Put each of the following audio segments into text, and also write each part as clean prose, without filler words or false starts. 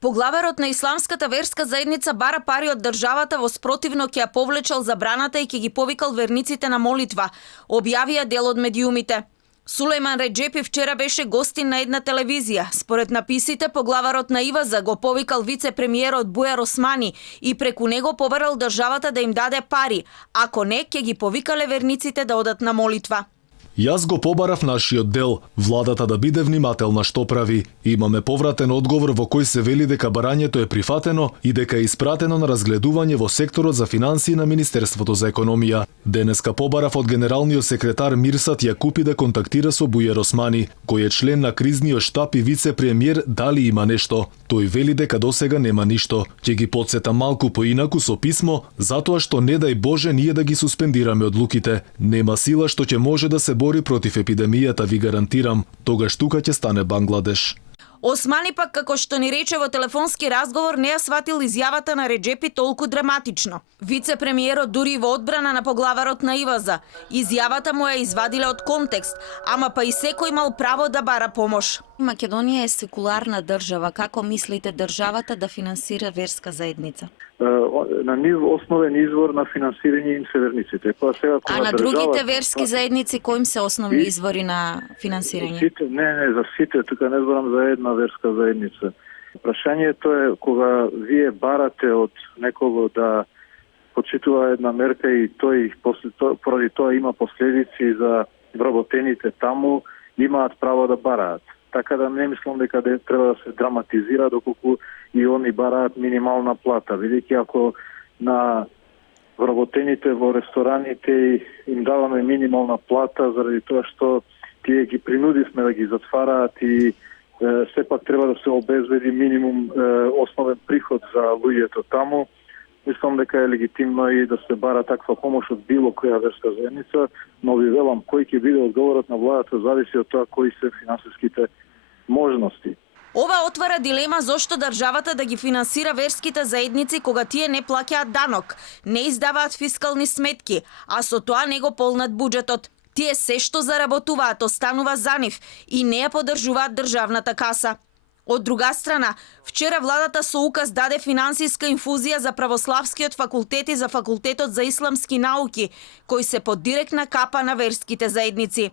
Поглаварот на исламската верска заедница бара пари од државата во спротивно ќе ја повлечал забраната и ќе ги повикал верниците на молитва, објавија дел од медиумите. Сулејман Реджепи вчера беше гостин на една телевизија. Според написите, поглаварот на ИВАЗ го повикал вице-премиерот Бујар Османи и преку него побарал државата да им даде пари, ако не, ќе ги повикале верниците да одат на молитва. Јас го побарав нашиот дел, владата да биде внимателна што прави. Имаме повратен одговор во кој се вели дека барањето е прифатено и дека е испратено на разгледување во секторот за финансии на Министерството за економија. Денеска побарав од генералниот секретар Мирсат Јакупи да контактира со Бујар Османи, кој е член на кризниот штаб и вице-премиер, дали има нешто. Тој вели дека досега нема ништо. Ќе ги потсета малку поинаку со писмо, затоа што не дај Боже ние да ги суспендираме одлуките. Нема сила што ќе може да се бори против епидемијата, ви гарантирам. Тогаш тука ќе стане Бангладеш. Османи пак, како што ни рече во телефонски разговор, не ја сватил изјавата на Реджепи толку драматично. Вице-премиерот дури во одбрана на поглаварот на ИВАЗа. Изјавата му ја извадиле од контекст, ама па и секој имал право да бара помош. Македонија е секуларна држава. Како мислите државата да финансира верска заедница? На нив основен извор на финансирање им се верниците. А на другите верски заедници кои им се основни извори на финансирање? Не, за сите, тука не зборам за една верска заедница. Прашањето е кога вие барате од некого да почитува една мерка и тој поради тоа има последици за вработените таму, имаат право да бараат. Така да не мислам дека треба да се драматизира доколку и они бараат минимална плата. Бидејќи ако на вработените во рестораните им даваме минимална плата заради тоа што тие ги принудивме да ги затвараат и сепак треба да се обезбеди минимум основен приход за луѓето таму, мислам дека е легитимно и да се бара таква помош од било која верска заедница, но ви велам кој ќе биде одговорот на владата зависи од тоа кои се финансиските можности. Ова отвара дилема зошто државата да ги финансира верските заедници кога тие не плаќаат данок, не издаваат фискални сметки, а со тоа не го полнат буџетот. Тие се што заработуваат останува за нив и не ја поддржуваат државната каса. Од друга страна, вчера владата со указ даде финансиска инфузија за Православскиот факултет и за Факултетот за исламски науки, кои се под директна капа на верските заедници.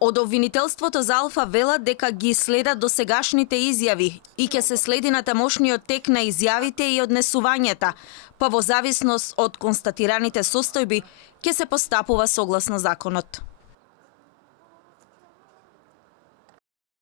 Од обвинителството за Алфа велат дека ги следат досегашните изјави и ќе се следи на тамошниот тек на изјавите и однесувањата, па во зависност од констатираните состојби ќе се постапува согласно законот.